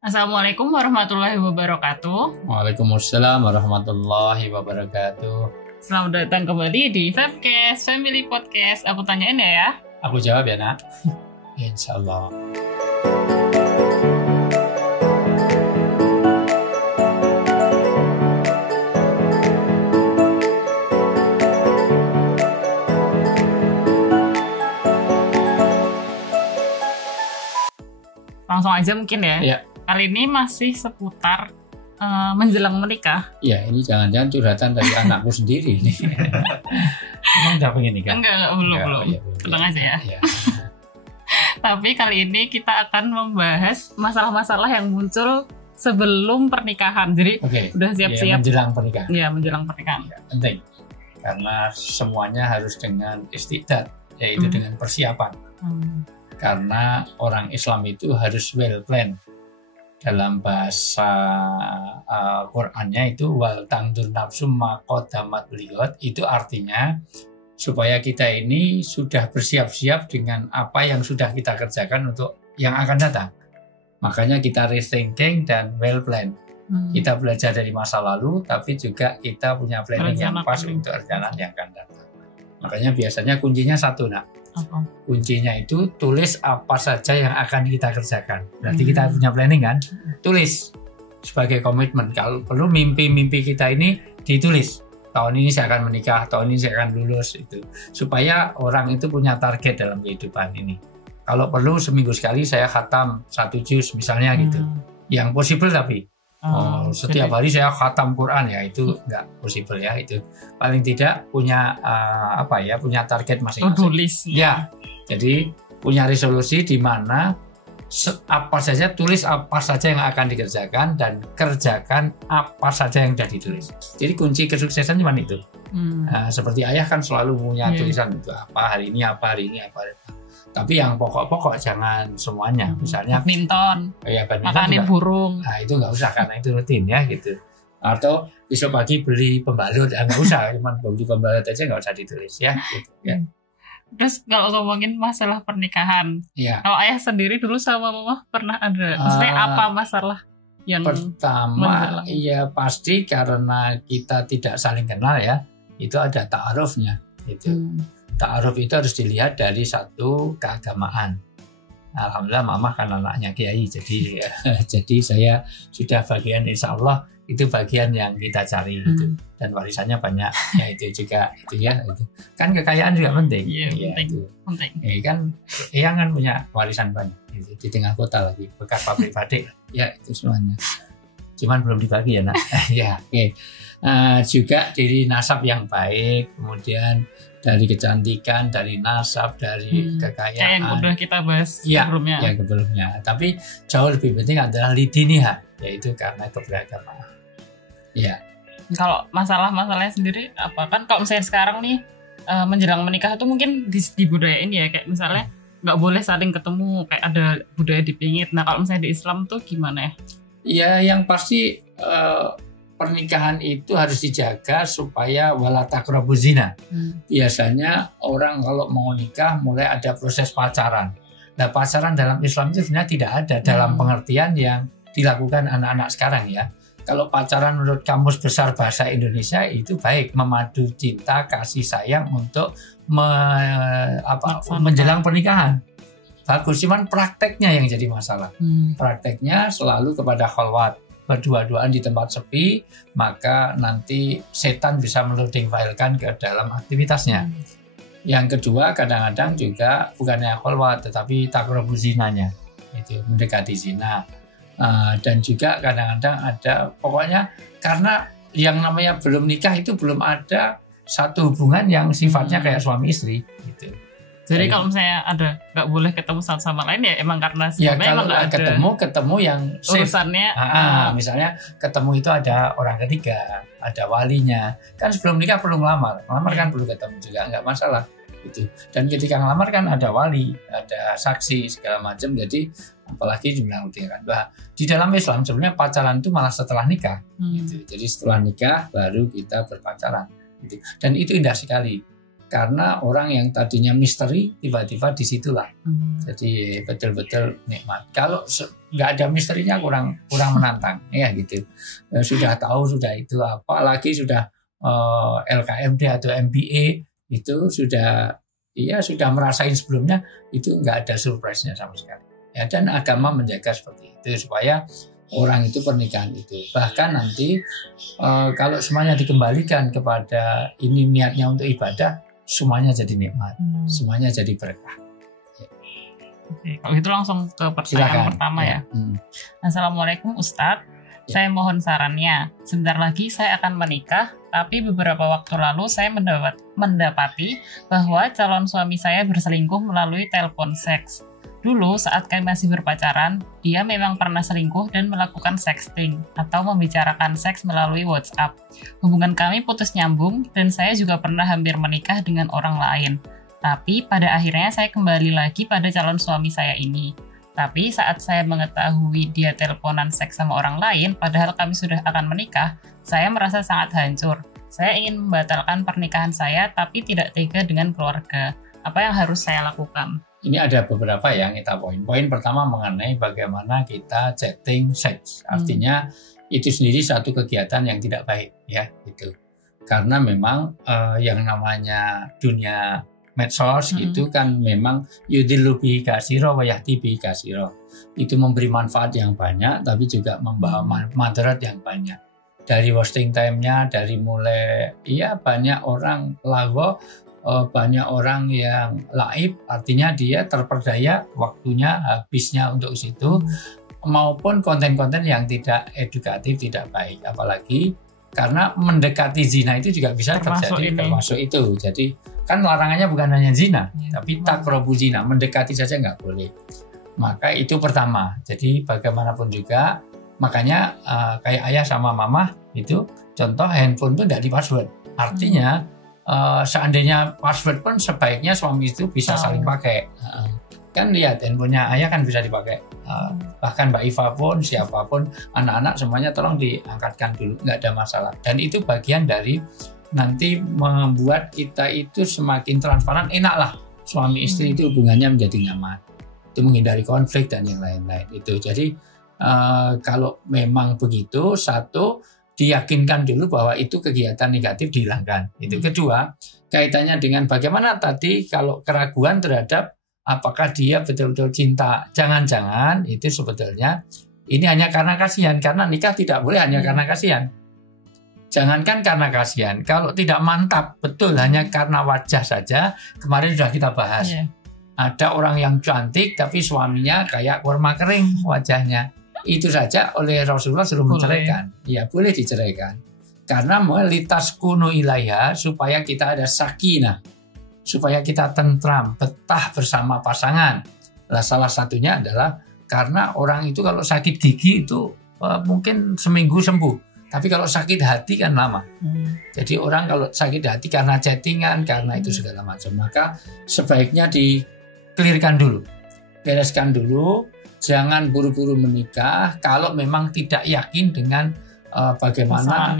Assalamualaikum warahmatullahi wabarakatuh. Waalaikumsalam warahmatullahi wabarakatuh. Selamat datang kembali di Fabcast Family Podcast. Aku tanyain ya. Aku jawab ya, Nak. Insya Allah. Langsung aja mungkin ya. Ya. Kali ini masih seputar menjelang menikah. Ya, ini jangan-jangan curhatan dari anakku sendiri nih. Emang udah pengen nikah? Enggak, belum. Ya, Tenang aja ya. Ya. Tapi kali ini kita akan membahas masalah-masalah yang muncul sebelum pernikahan. Jadi udah siap-siap. Menjelang pernikahan. Ya, menjelang pernikahan. Ya, penting. Karena semuanya harus dengan istiqdat, yaitu dengan persiapan. Karena orang Islam itu harus well plan. Dalam bahasa Qur'annya itu wal tangdur nafsum ma qaddamat lihat, itu artinya supaya kita ini sudah bersiap-siap dengan apa yang sudah kita kerjakan untuk yang akan datang. Makanya kita rethinking dan well plan. Kita belajar dari masa lalu, tapi juga kita punya planning yang pas untuk rencana yang akan datang. Makanya biasanya kuncinya satu, Nak. Kuncinya itu tulis apa saja yang akan kita kerjakan. Berarti kita punya planning kan? Tulis sebagai komitmen. Kalau perlu mimpi-mimpi kita ini ditulis. Tahun ini saya akan menikah, tahun ini saya akan lulus, itu supaya orang itu punya target dalam kehidupan ini. Kalau perlu seminggu sekali saya khatam 1 juz misalnya gitu. Yang possible tapi setiap hari saya khatam Quran, ya itu nggak possible ya. Itu paling tidak punya punya target masing-masing. Tulis ya. Jadi punya resolusi di mana tulis apa saja yang akan dikerjakan dan kerjakan apa saja yang sudah ditulis. Jadi kunci kesuksesan cuma itu. Seperti ayah kan selalu punya tulisan itu apa hari ini. Tapi yang pokok-pokok jangan semuanya. Misalnya badminton, makanin burung. Nah itu nggak usah karena itu rutin ya gitu. Atau besok pagi beli pembalut, nggak usah. Cuma beli pembalut aja nggak usah ditulis ya. Gitu, ya. Terus kalau ngomongin masalah pernikahan, kalau ayah sendiri dulu sama mama pernah ada, maksudnya apa masalah yang pertama? Iya pasti karena kita tidak saling kenal ya. Itu ada ta'arufnya gitu. Ta'aruf itu harus dilihat dari satu keagamaan. Alhamdulillah mama kan anaknya kiai, jadi saya sudah bagian, insya Allah itu bagian yang kita cari gitu. Dan warisannya banyak ya, itu juga itu ya itu. Kan kekayaan juga penting. Penting. Kan Eyang kan punya warisan banyak gitu. Di tengah kota lagi, bekas pabrik batik ya itu semuanya. Cuman belum dibagi ya, Nak. Ya, oke. Juga dari nasab yang baik, kemudian dari kecantikan, dari nasab, dari kekayaan. Kayak yang udah kita bahas sebelumnya. Ya, sebelumnya. Tapi jauh lebih penting adalah lidiniha, yaitu karena keberagamaan. Ya. Kalau masalah-masalahnya sendiri apa, kan kalau misalnya sekarang nih menjelang menikah itu mungkin dibudayain ya, kayak misalnya nggak boleh saling ketemu, kayak ada budaya dipingit. Nah kalau misalnya di Islam tuh gimana ya? Ya yang pasti pernikahan itu harus dijaga supaya wala taqrabu zina. Biasanya orang kalau mau nikah mulai ada proses pacaran. Nah pacaran dalam Islam itu sebenarnya tidak ada dalam pengertian yang dilakukan anak-anak sekarang ya. Kalau pacaran menurut Kamus Besar Bahasa Indonesia itu baik, memadu cinta kasih sayang untuk menjelang pernikahan. Bagus, cuman prakteknya yang jadi masalah. Prakteknya selalu kepada khalwat, berdua-duaan di tempat sepi, maka nanti setan bisa meloding filekan ke dalam aktivitasnya. Yang kedua, kadang-kadang juga bukannya khalwat, tetapi taqrabu zinanya, itu mendekati zina. Dan juga kadang-kadang ada, pokoknya karena yang namanya belum nikah itu belum ada satu hubungan yang sifatnya kayak suami istri, gitu. Jadi kalau misalnya ada nggak boleh ketemu satu sama lain ya emang karena sebelumnya kalau emang ketemu yang urusannya misalnya ketemu itu ada orang ketiga, ada walinya. Kan sebelum nikah perlu ngelamar kan perlu ketemu juga, nggak masalah gitu. Dan ketika ngelamar kan ada wali, ada saksi segala macam. Jadi apalagi dibilang kan bahwa di dalam Islam sebenarnya pacaran itu malah setelah nikah gitu. Jadi setelah nikah baru kita berpacaran gitu. Dan itu indah sekali. karena orang yang tadinya misteri tiba-tiba disitulah. Jadi betul-betul nikmat. Kalau nggak ada misterinya kurang menantang ya gitu. Sudah tahu sudah itu, apalagi sudah LKMD atau MBA itu sudah merasain sebelumnya, itu nggak ada surprise-nya sama sekali. Ya, dan agama menjaga seperti itu supaya orang itu pernikahan itu bahkan nanti kalau semuanya dikembalikan kepada ini niatnya untuk ibadah, semuanya jadi nikmat, semuanya jadi berkah. Oke, kalau gitu langsung ke pertanyaan pertama ya. Assalamualaikum Ustadz, saya mohon sarannya. Sebentar lagi saya akan menikah, tapi beberapa waktu lalu saya mendapati bahwa calon suami saya berselingkuh melalui telepon seks. Dulu saat kami masih berpacaran, dia memang pernah selingkuh dan melakukan sexting atau membicarakan seks melalui WhatsApp. Hubungan kami putus nyambung dan saya juga pernah hampir menikah dengan orang lain. Tapi pada akhirnya saya kembali lagi pada calon suami saya ini. Tapi saat saya mengetahui dia teleponan seks sama orang lain, padahal kami sudah akan menikah, saya merasa sangat hancur. Saya ingin membatalkan pernikahan saya, tapi tidak tega dengan keluarga. Apa yang harus saya lakukan? Ini ada beberapa yang kita poin. Poin pertama mengenai bagaimana kita chatting seks. Artinya itu sendiri satu kegiatan yang tidak baik ya gitu. Karena memang yang namanya dunia medsos itu kan memang yudillu bi katsira wa yahdi bi katsira. Itu memberi manfaat yang banyak tapi juga membawa madarat yang banyak. Dari wasting time-nya, dari mulai banyak orang lago, banyak orang yang laib, artinya dia terperdaya waktunya, habisnya untuk situ, maupun konten-konten yang tidak edukatif, tidak baik. Apalagi karena mendekati zina itu juga bisa termasuk itu. Jadi kan larangannya bukan hanya zina, tapi taqrabu zina, mendekati saja nggak boleh. Maka itu pertama. Jadi bagaimanapun juga, makanya kayak ayah sama mama itu, contoh handphone itu tidak di password. Artinya seandainya password pun sebaiknya suami itu bisa saling pakai. Kan lihat handphonenya ayah kan bisa dipakai. Bahkan Mbak Iva pun, siapapun, anak-anak semuanya tolong diangkatkan dulu, nggak ada masalah. Dan itu bagian dari nanti membuat kita itu semakin transparan, enaklah suami istri itu hubungannya menjadi nyaman. Itu menghindari konflik dan yang lain-lain itu. Jadi kalau memang begitu, satu, diyakinkan dulu bahwa itu kegiatan negatif dihilangkan. Itu kedua, kaitannya dengan bagaimana tadi kalau keraguan terhadap apakah dia betul-betul cinta. Jangan-jangan itu sebetulnya ini hanya karena kasihan. Karena nikah tidak boleh hanya karena kasihan. Jangankan karena kasihan, kalau tidak mantap, betul hanya karena wajah saja, kemarin sudah kita bahas. Ada orang yang cantik tapi suaminya kayak kurma kering wajahnya. Itu saja oleh Rasulullah suruh menceraikan. Ya boleh diceraikan. Karena litas kuno ilaiha, supaya kita ada sakinah, supaya kita tentram, betah bersama pasangan. Nah, salah satunya adalah karena orang itu kalau sakit gigi itu mungkin seminggu sembuh. Tapi kalau sakit hati kan lama. Jadi orang kalau sakit hati karena chattingan, karena itu segala macam, maka sebaiknya di-clearkan dulu. Bereskan dulu. Jangan buru-buru menikah kalau memang tidak yakin dengan bagaimana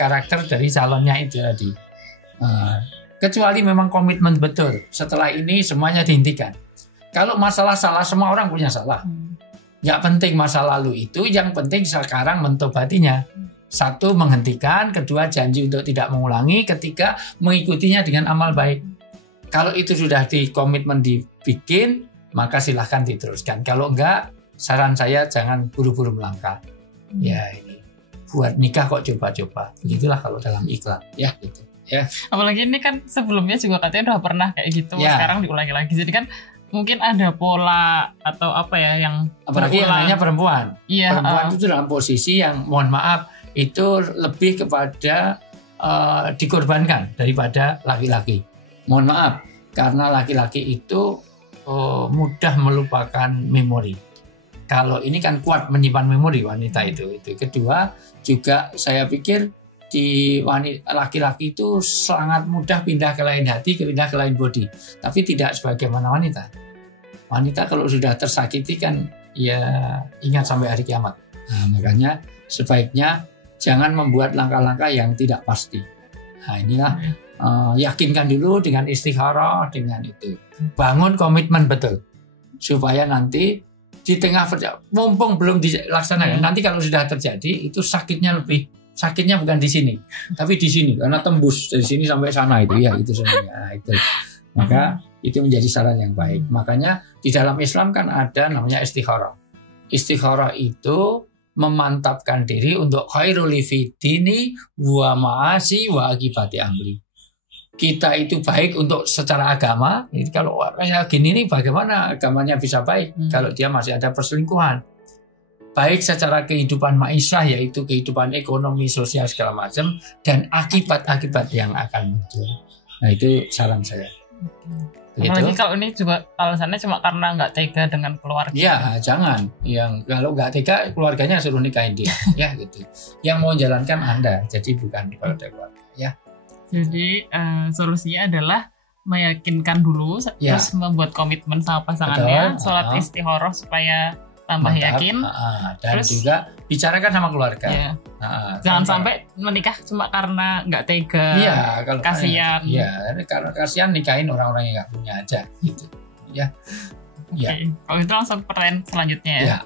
karakter dari calonnya itu tadi. Kecuali memang komitmen betul. Setelah ini semuanya dihentikan. Kalau masalah salah, semua orang punya salah. Nggak penting masa lalu itu, yang penting sekarang mentobatinya. Satu, menghentikan. Kedua, janji untuk tidak mengulangi. Ketiga, mengikutinya dengan amal baik. Kalau itu sudah di komitmen dibikin, maka silahkan diteruskan. Kalau enggak, saran saya jangan buru-buru melangkah. Ya ini buat nikah kok coba-coba. Begitulah kalau dalam iklan, ya gitu. Ya. Apalagi ini kan sebelumnya juga katanya udah pernah kayak gitu, sekarang diulangi lagi. Jadi kan mungkin ada pola atau apa ya yang apalagi yang hanya perempuan. Iya, perempuan itu dalam posisi yang mohon maaf itu lebih kepada dikorbankan daripada laki-laki. Mohon maaf, karena laki-laki itu mudah melupakan memori. Kalau ini kan kuat menyimpan memori wanita itu. Kedua, juga saya pikir di wanita laki-laki itu sangat mudah pindah ke lain hati, pindah ke lain body. Tapi tidak sebagaimana wanita. Wanita kalau sudah tersakiti kan ya ingat sampai hari kiamat. Nah, makanya sebaiknya jangan membuat langkah-langkah yang tidak pasti. Nah, inilah yakinkan dulu dengan istikharah, dengan itu bangun komitmen betul supaya nanti di tengah mumpung belum dilaksanakan, nanti kalau sudah terjadi itu sakitnya bukan di sini tapi di sini karena tembus dari sini sampai sana itu ya itu sebenarnya. Nah, itu maka itu menjadi saran yang baik. Makanya di dalam Islam kan ada namanya istikharah. Istikharah itu memantapkan diri untuk khairul fitini wa ma'asi wa akibati amri. Kita itu baik untuk secara agama. Jadi kalau kayak gini nih bagaimana agamanya bisa baik kalau dia masih ada perselingkuhan. Baik secara kehidupan ma'isyah yaitu kehidupan ekonomi, sosial segala macam dan akibat-akibat yang akan muncul. Nah itu saran saya. Apalagi kalau ini juga alasannya cuma karena nggak tega dengan keluarga. Ya jangan. Yang kalau nggak tega keluarganya suruh nikahin dia. Ya gitu. Yang mau jalankan Anda. Jadi bukan kalau ada keluarga. Ya. Jadi solusinya adalah meyakinkan dulu, terus membuat komitmen sama pasangannya, sholat istikharah supaya tambah yakin, dan terus juga bicarakan sama keluarga. Ya. Jangan sampai menikah cuma karena nggak tega, kalau kasihan. Iya, karena kasihan nikahin orang-orang yang nggak punya aja, gitu. Ya. Okay. Kalau itu langsung pertanyaan selanjutnya ya.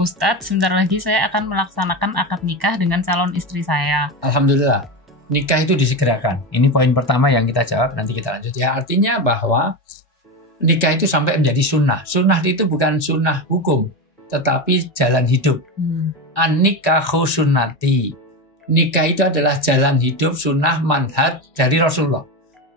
Ustadz, sebentar lagi saya akan melaksanakan akad nikah dengan calon istri saya. Alhamdulillah. Nikah itu disegerakan. Ini poin pertama yang kita jawab, nanti kita lanjut. Ya, artinya bahwa nikah itu sampai menjadi sunnah. Sunnah itu bukan sunnah hukum, tetapi jalan hidup. An-nikahu sunnati. Nikah itu adalah jalan hidup, sunnah, manhaj dari Rasulullah.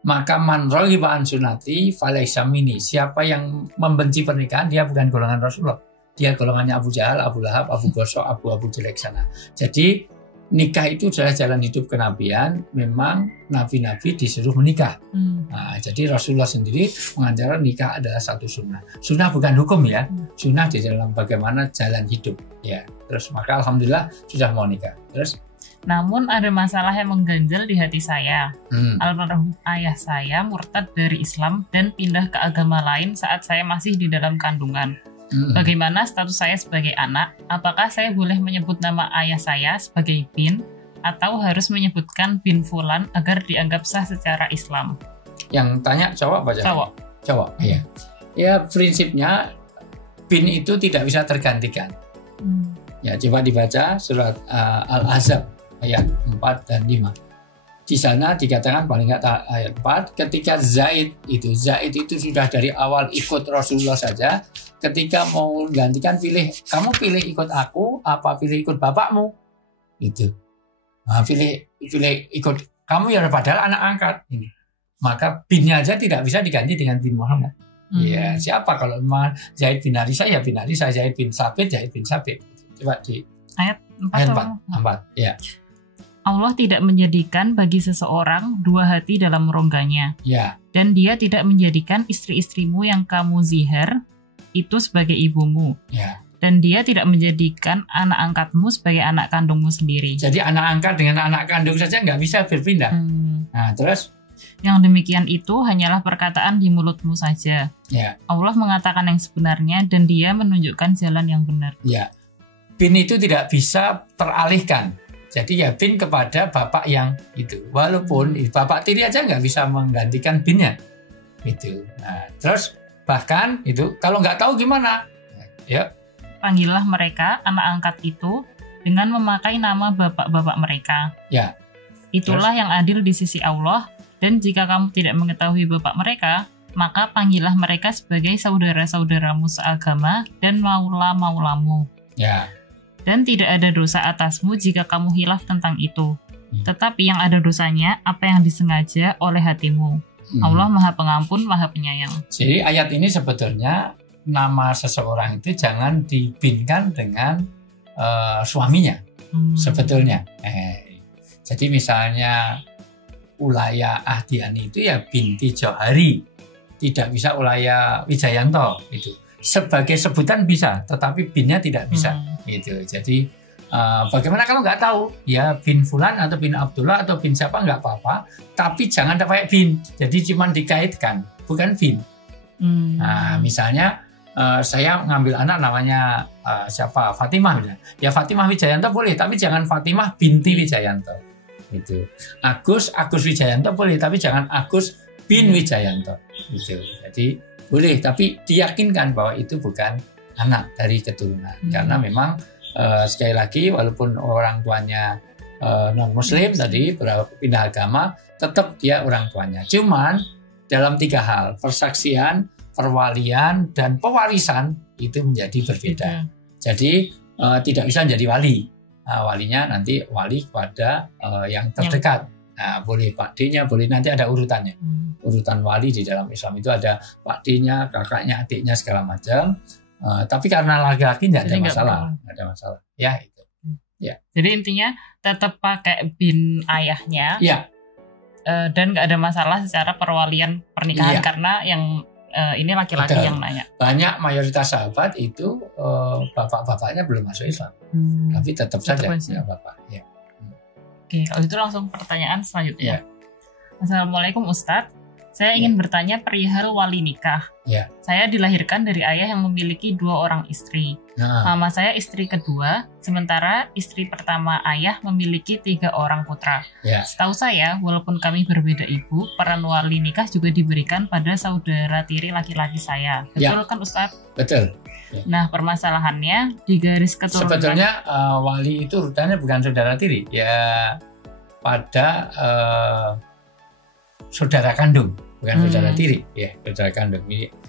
Maka man raghiba an sunnati falaysa minni. Siapa yang membenci pernikahan, dia bukan golongan Rasulullah. Dia golongannya Abu Jahal, Abu Lahab, Abu Gosok, Abu jelek sana. Jadi nikah itu adalah jalan hidup kenabian. Memang nabi-nabi disuruh menikah. Nah, jadi Rasulullah sendiri mengajarkan nikah adalah satu sunnah. Sunnah bukan hukum ya. Sunnah di dalam bagaimana jalan hidup. Ya. Terus maka alhamdulillah sudah mau nikah. Terus. Namun ada masalah yang mengganjal di hati saya. Almarhum ayah saya murtad dari Islam dan pindah ke agama lain saat saya masih di dalam kandungan. Bagaimana status saya sebagai anak? Apakah saya boleh menyebut nama ayah saya sebagai bin atau harus menyebutkan bin fulan agar dianggap sah secara Islam? Yang tanya cowok apa cowok? Cowok. Iya. Ya prinsipnya bin itu tidak bisa tergantikan. Ya coba dibaca surat Al-Ahzab ayat 4 dan 5. Di sana dikatakan paling nggak ayat 4 ketika Zaid itu sudah dari awal ikut Rasulullah saja. Ketika mau gantikan kamu pilih ikut aku apa pilih ikut bapakmu itu. Nah, pilih ikut kamu ya padahal anak angkat ini. Maka binnya aja tidak bisa diganti dengan bin Muhammad. Ya siapa kalau memang Zaid bin Haritsah ya bin Haritsah, Zaid bin Sabit Zaid bin Sabit. Coba di ayat 4. Ya. Allah tidak menjadikan bagi seseorang dua hati dalam rongganya. Ya. Dan dia tidak menjadikan istri-istrimu yang kamu zihar itu sebagai ibumu. Ya. Dan dia tidak menjadikan anak angkatmu sebagai anak kandungmu sendiri. Jadi anak angkat dengan anak kandung saja nggak bisa berpindah. Nah, terus? Yang demikian itu hanyalah perkataan di mulutmu saja. Ya. Allah mengatakan yang sebenarnya dan dia menunjukkan jalan yang benar. Ya. Bin itu tidak bisa teralihkan. Jadi ya bin kepada bapak yang itu. Walaupun bapak tiri aja nggak bisa menggantikan binnya. Gitu. Nah, terus bahkan itu kalau nggak tahu gimana? Ya. Panggillah mereka anak angkat itu dengan memakai nama bapak-bapak mereka. Ya. Itulah yang adil di sisi Allah. Dan jika kamu tidak mengetahui bapak mereka, maka panggillah mereka sebagai saudara-saudaramu seagama dan maula-maulamu. Ya. Dan tidak ada dosa atasmu jika kamu hilaf tentang itu. Tetapi yang ada dosanya apa yang disengaja oleh hatimu. Allah Maha Pengampun, Maha Penyayang. Jadi ayat ini sebetulnya nama seseorang itu jangan dibinkan dengan suaminya. Sebetulnya. Jadi misalnya Ulaya Ahdiani itu ya binti Johari. Tidak bisa Ulaya Wijayanto itu. Sebagai sebutan bisa, tetapi binnya tidak bisa. Gitu. Jadi bagaimana kalau nggak tahu? Ya bin Fulan atau bin Abdullah atau bin siapa nggak apa-apa, tapi jangan pakai bin. Jadi cuma dikaitkan, bukan bin. Nah, misalnya saya ngambil anak namanya siapa? Fatimah misalnya. Ya Fatimah Wijayanto boleh, tapi jangan Fatimah binti Wijayanto. Itu Agus Wijayanto boleh, tapi jangan Agus bin Wijayanto. Gitu. Jadi boleh, tapi diyakinkan bahwa itu bukan anak dari keturunan. Karena memang sekali lagi walaupun orang tuanya non Muslim tadi pindah agama, tetap dia orang tuanya. Cuman dalam 3 hal, persaksian, perwalian, dan pewarisan itu menjadi berbeda. Jadi tidak bisa menjadi wali. Walinya nanti wali kepada yang terdekat. Nah, boleh Pak D-nya, boleh, nanti ada urutannya. Urutan wali di dalam Islam itu ada Pak D-nya, kakaknya, adiknya segala macam. Tapi karena laki-laki tidak ada masalah, Ya itu. Ya. Jadi intinya tetap pakai bin ayahnya. Ya. Dan nggak ada masalah secara perwalian pernikahan karena yang ini laki-laki yang nanya. Banyak mayoritas sahabat itu bapak-bapaknya belum masuk Islam, tapi tetap saja ya bapak. Ya. Oke, kalau itu langsung pertanyaan selanjutnya. Assalamualaikum Ustadz, saya ingin bertanya perihal wali nikah. Saya dilahirkan dari ayah yang memiliki 2 orang istri. Mama saya istri kedua, sementara istri pertama ayah memiliki 3 orang putra. Setahu saya, walaupun kami berbeda ibu, peran wali nikah juga diberikan pada saudara tiri laki-laki saya. Betul kan Ustadz? Betul. Nah, permasalahannya di garis keturunan. Sebetulnya wali itu urutannya bukan saudara tiri, ya pada saudara kandung, bukan saudara tiri, ya saudara kandung.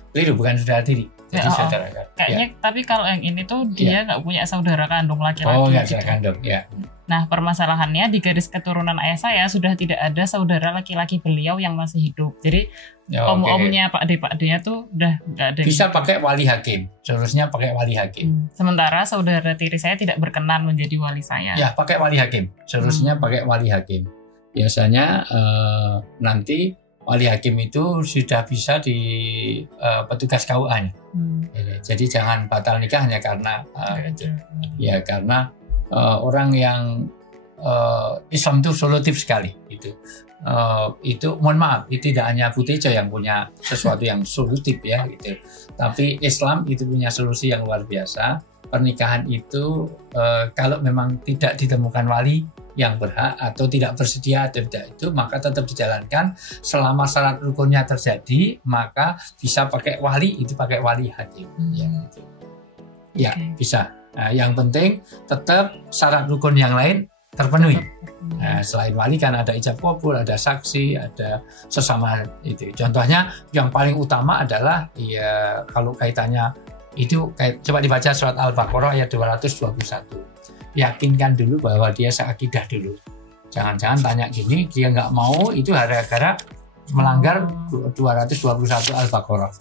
Keliru, bukan saudara tiri. Jadi saudara kandung. Kayaknya, tapi kalau yang ini tuh dia nggak punya saudara kandung laki-laki. Oh, nggak saudara kandung, ya. Nah, permasalahannya di garis keturunan ayah saya sudah tidak ada saudara laki-laki beliau yang masih hidup. Jadi om-omnya Pak D-nya tuh udah nggak ada. Bisa pakai wali hakim, seharusnya pakai wali hakim. Sementara saudara tiri saya tidak berkenan menjadi wali saya. Ya, pakai wali hakim, seharusnya pakai wali hakim. Biasanya nanti wali hakim itu sudah bisa di petugas KUA-nya. Jadi jangan batal nikahnya karena karena orang yang Islam itu solutif sekali itu mohon maaf, itu tidak hanya Bu Tejo yang punya sesuatu yang solutif ya gitu, tapi Islam itu punya solusi yang luar biasa. Pernikahan itu kalau memang tidak ditemukan wali yang berhak atau tidak bersedia atau tidak itu, maka tetap dijalankan selama syarat rukunnya terjadi, maka bisa pakai wali, itu pakai wali hakim. Bisa. Nah, yang penting tetap syarat rukun yang lain terpenuhi. Nah, selain wali kan ada ijab kabul, ada saksi, ada sesama itu. Contohnya yang paling utama adalah kalau kaitannya itu coba dibaca surat Al-Baqarah ayat 221. Yakinkan dulu bahwa dia seakidah dulu. Jangan-jangan tanya gini, dia nggak mau, itu gara-gara melanggar 221 Al-Baqarah.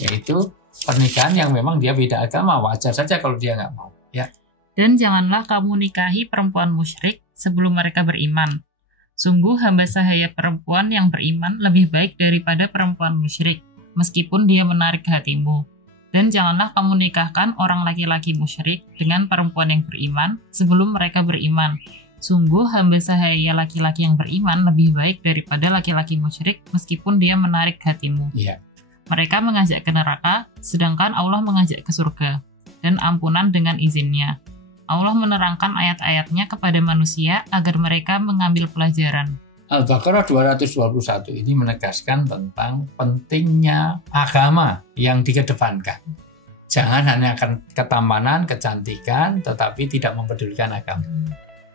Yaitu pernikahan yang memang dia beda agama, wajar saja kalau dia nggak mau. Ya. Dan janganlah kamu nikahi perempuan musyrik sebelum mereka beriman. Sungguh hamba sahaya perempuan yang beriman lebih baik daripada perempuan musyrik, meskipun dia menarik hatimu. Dan janganlah kamu nikahkan orang laki-laki musyrik dengan perempuan yang beriman sebelum mereka beriman. Sungguh hamba sahaya laki-laki yang beriman lebih baik daripada laki-laki musyrik meskipun dia menarik hatimu. Mereka mengajak ke neraka, sedangkan Allah mengajak ke surga, dan ampunan dengan izinnya. Allah menerangkan ayat-ayatnya kepada manusia agar mereka mengambil pelajaran. Al-Baqarah 221 ini menegaskan tentang pentingnya agama yang dikedepankan. Jangan hanya ketampanan, kecantikan, tetapi tidak mempedulikan agama.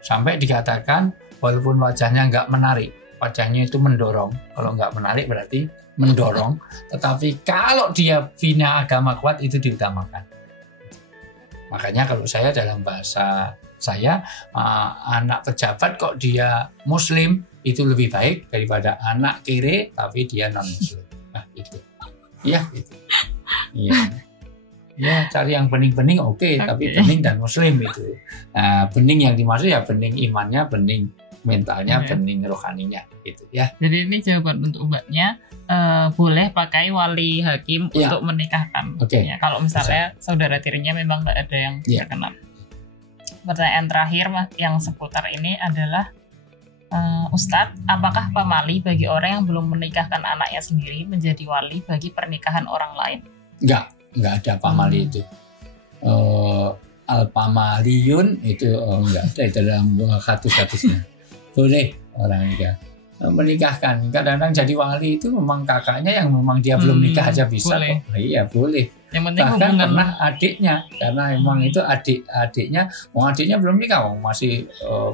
Sampai dikatakan walaupun wajahnya nggak menarik, wajahnya itu mendorong. Kalau nggak menarik berarti mendorong. Tetapi kalau dia punya agama kuat itu diutamakan. Makanya kalau saya dalam bahasa saya, anak pejabat kok dia Muslim, itu lebih baik daripada anak kere tapi dia non muslim. Nah itu gitu. Cari yang bening-bening oke. Tapi bening dan muslim itu. Nah, bening yang dimaksud ya bening imannya, bening mentalnya, bening rohaninya gitu ya. Jadi ini jawaban untuk mbaknya, boleh pakai wali hakim untuk menikahkan. Ya, kalau misalnya saudara tirinya memang nggak ada yang terkenal. Pertanyaan terakhir yang seputar ini adalah, Ustadz, apakah pamali bagi orang yang belum menikahkan anaknya sendiri menjadi wali bagi pernikahan orang lain? Enggak ada pamali itu. Al-pamaliyun itu enggak ada dalam hadis-hadisnya. boleh orang nikah. Menikahkan kadang-kadang jadi wali itu memang kakaknya yang memang dia belum nikah aja bisa boleh. kok. Iya boleh. Yang penting Bahkan hubungan pernah adiknya, karena memang itu adiknya belum nikah, masih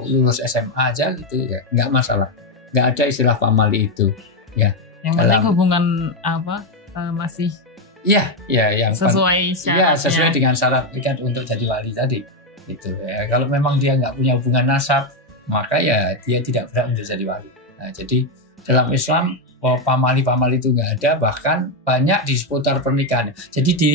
lulus SMA aja gitu ya, nggak masalah, nggak ada istilah pamali itu ya. Yang penting hubungan apa masih ya yang sesuai syaratnya. Sesuai dengan syarat ikat untuk jadi wali tadi gitu ya. Kalau memang dia nggak punya hubungan nasab, maka ya dia tidak berhak untuk jadi wali. Nah, jadi dalam Islam pamali itu nggak ada, bahkan banyak di seputar pernikahan. Jadi di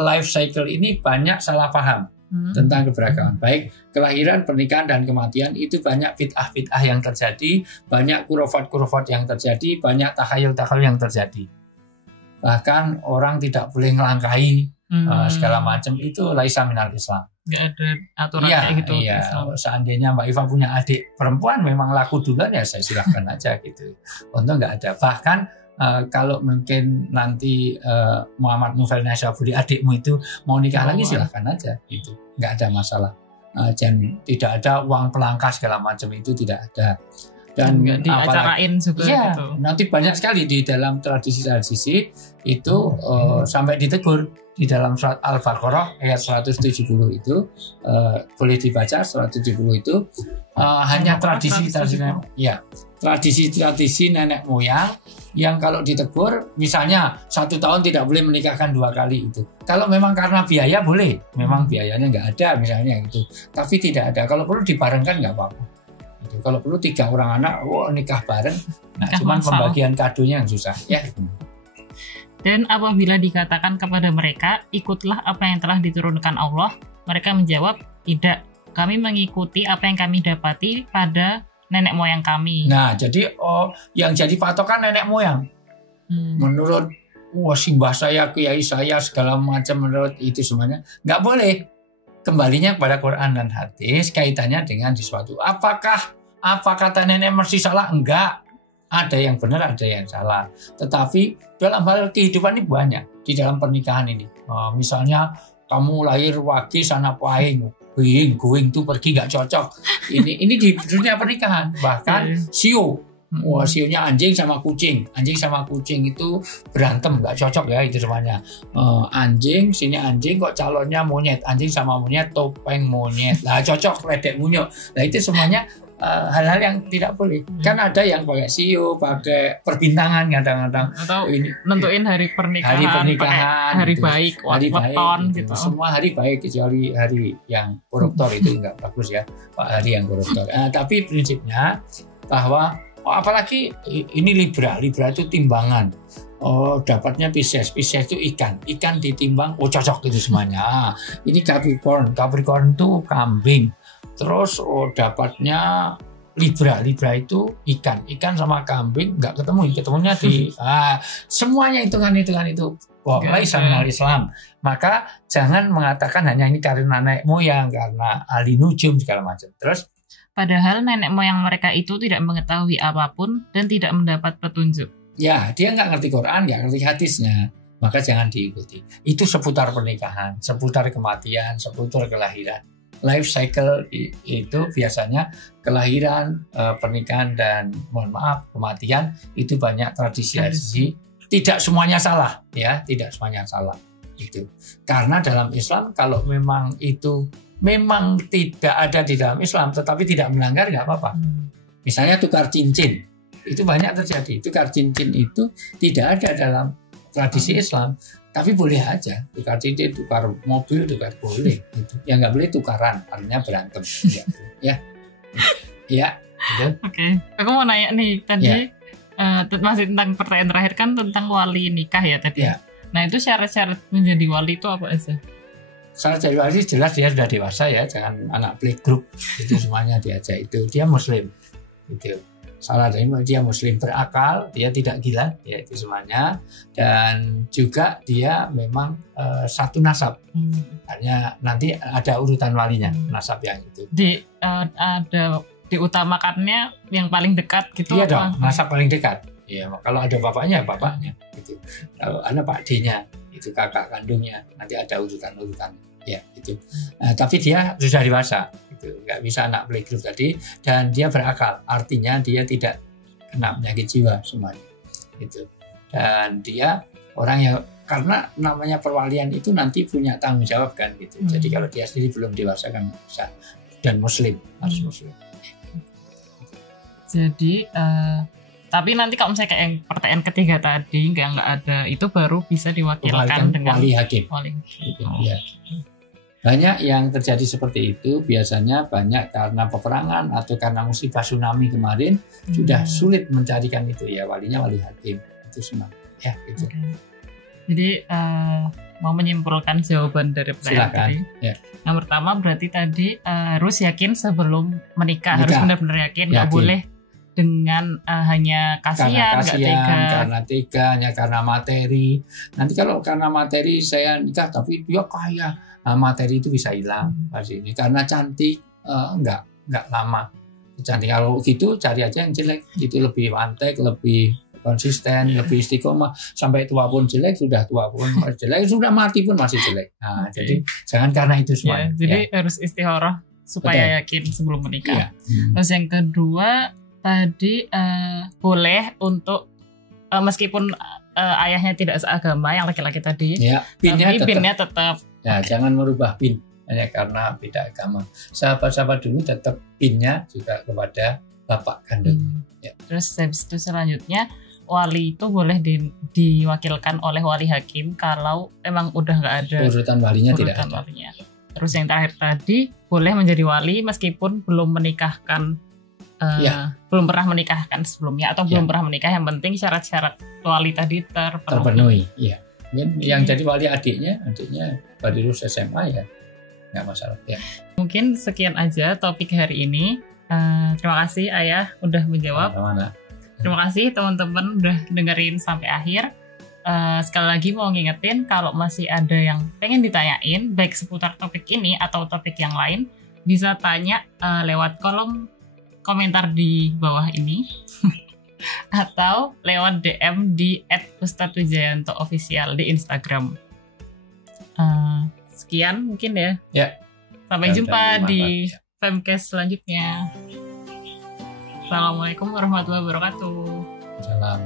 life cycle ini banyak salah paham tentang keberagaman. Baik kelahiran, pernikahan, dan kematian itu banyak bid'ah yang terjadi, banyak kurofat yang terjadi, banyak takhayul yang terjadi. Bahkan orang tidak boleh ngelangkahi segala macam, itu laisa minal Islam. Nggak ada aturan kayak gitu. Iya. Seandainya Mbak Iva punya adik perempuan memang laku duluan ya saya silahkan aja gitu. Untung nggak ada. Bahkan kalau mungkin nanti Muhammad Novel Nasyaburi adikmu itu mau nikah lagi silahkan aja gitu. Nggak ada masalah. Dan tidak ada uang pelangkah segala macam itu tidak ada. Dan diacarain juga ya, gitu. Nanti banyak sekali di dalam tradisi itu sampai ditegur. Di dalam surat Al-Baqarah ayat 170 itu boleh dibaca 170 itu hanya tradisi nenek moyang yang kalau ditegur misalnya 1 tahun tidak boleh menikahkan 2 kali itu. Kalau memang karena biaya boleh, memang biayanya nggak ada misalnya gitu. Tapi tidak ada. Kalau perlu dibarengkan nggak apa-apa. Gitu. Kalau perlu 3 orang anak nikah bareng, nah cuman pembagian kadonya yang susah ya. Dan apabila dikatakan kepada mereka, ikutlah apa yang telah diturunkan Allah, mereka menjawab, tidak, kami mengikuti apa yang kami dapati pada nenek moyang kami. Nah, jadi yang jadi patokan nenek moyang. Menurut simbah saya, kiai saya, segala macam, menurut itu semuanya, nggak boleh. Kembalinya kepada Quran dan hadis, kaitannya dengan sesuatu. Apa kata nenek mesti salah? Enggak. Ada yang benar, ada yang salah. Tetapi dalam hal kehidupan ini banyak di dalam pernikahan ini. Misalnya kamu lahir wagi sana paing, going tuh pergi nggak cocok. Ini di dunia pernikahan. Bahkan sionya anjing sama kucing itu berantem nggak cocok ya itu semuanya. Anjing kok calonnya monyet, anjing sama monyet topeng monyet. Lah cocok ledek munyuk. Nah itu semuanya hal-hal yang tidak boleh. Kan ada yang pakai sio, pakai perbintangan kadang-kadang. Atau ini nentuin hari pernikahan hari gitu. baik, weton gitu. Semua hari baik kecuali hari yang koruptor itu enggak bagus ya, Pak, hari yang koruptor. Tapi prinsipnya bahwa apalagi ini Libra itu timbangan. Dapatnya Pisces itu ikan ditimbang, cocok itu semuanya. Ini Capricorn itu kambing. Terus dapatnya Libra itu ikan sama kambing nggak ketemunya di semuanya hitungan itu laisa minal Islam. Maka jangan mengatakan hanya ini karena nenek moyang, karena ahli nujum segala macam. Terus padahal nenek moyang mereka itu tidak mengetahui apapun dan tidak mendapat petunjuk. Ya, dia nggak ngerti Quran, nggak ngerti hadisnya, maka jangan diikuti. Itu seputar pernikahan, seputar kematian, seputar kelahiran. Life cycle itu biasanya kelahiran, pernikahan, dan kematian itu banyak tradisi. Tidak semuanya salah ya, tidak semuanya salah itu. Karena dalam Islam kalau memang itu memang tidak ada di dalam Islam tetapi tidak melanggar nggak apa-apa. Misalnya tukar cincin, itu banyak terjadi. Tukar cincin itu tidak ada dalam tradisi Islam. Tapi boleh aja tukar cincin, tukar mobil, tukar boleh. Gitu. Yang nggak boleh tukaran, artinya berantem. Ya. Gitu. Oke. Aku mau nanya nih tadi masih tentang pertanyaan terakhir kan tentang wali nikah ya tadi. Ya. Nah itu syarat-syarat menjadi wali itu apa aja? Syarat jadi wali jelas dia sudah dewasa ya, jangan anak playgroup itu semuanya diajak itu. Dia Muslim. Gitu. Salah dia Muslim berakal, dia tidak gila, ya itu semuanya, dan juga dia memang satu nasab. Hanya nanti ada urutan walinya, nasab yang itu. Ada diutamakannya yang paling dekat gitu. Iya dong, nasab paling dekat. Ya, kalau ada bapaknya, gitu. Kalau ada Pak D-nya, itu kakak kandungnya, nanti ada urutan. Ya, gitu. Tapi dia sudah dewasa. Itu nggak bisa anak playgroup tadi, dan dia berakal, artinya dia tidak kena penyakit jiwa semuanya itu. Dan dia orang yang, karena namanya perwalian itu nanti punya tanggung jawab kan gitu. Jadi kalau dia sendiri belum dewasa kan bisa, dan muslim, harus muslim. Jadi tapi nanti kalau misalnya kayak yang pertanyaan ketiga tadi nggak ada, itu baru bisa diwakilkan dengan wali hakim. Gitu. Ya. Banyak yang terjadi seperti itu, biasanya banyak karena peperangan atau karena musibah tsunami kemarin, sudah sulit mencarikan itu ya, walinya wali hakim itu semua. Ya, gitu. Okay. Jadi mau menyimpulkan jawaban dari pertanyaan tadi. Ya. Yang pertama berarti tadi harus yakin sebelum menikah. Harus benar-benar yakin, nggak boleh dengan hanya kasihan, karena tega, hanya karena materi. Nanti kalau karena materi saya nikah tapi dia kaya, materi itu bisa hilang pasti ini. Karena cantik nggak lama. Cantik kalau gitu cari aja yang jelek, itu lebih mantek, lebih konsisten, lebih istiqomah, sampai tua pun jelek, sudah tua pun jelek, sudah mati pun masih jelek. Nah, jadi jangan karena itu semua. Jadi harus istikharah supaya yakin sebelum menikah. Terus yang kedua tadi boleh untuk meskipun ayahnya tidak seagama yang laki-laki tadi, tapi pinnya tetap. Ya, jangan merubah pin hanya karena beda agama. Sahabat-sahabat dulu tetap pinnya juga kepada bapak kandung. Terus habis itu selanjutnya wali itu boleh diwakilkan oleh wali hakim kalau emang udah nggak ada urutan walinya, tidak ada. Terus yang terakhir tadi boleh menjadi wali meskipun belum menikahkan. Belum pernah menikahkan sebelumnya atau belum pernah menikah, yang penting syarat-syarat wali tadi terpenuhi. Iya. Yang jadi wali adiknya baru lulus SMA ya nggak masalah ya. Mungkin sekian aja topik hari ini. Terima kasih Ayah udah menjawab. Terima kasih teman-teman udah dengerin sampai akhir. Sekali lagi mau ngingetin kalau masih ada yang pengen ditanyain baik seputar topik ini atau topik yang lain, bisa tanya lewat kolom komentar di bawah ini atau lewat DM di @ustadzwijayanto_official di Instagram. Sekian mungkin ya. Sampai jumpa di Femcast selanjutnya. Assalamualaikum warahmatullahi wabarakatuh. Salam.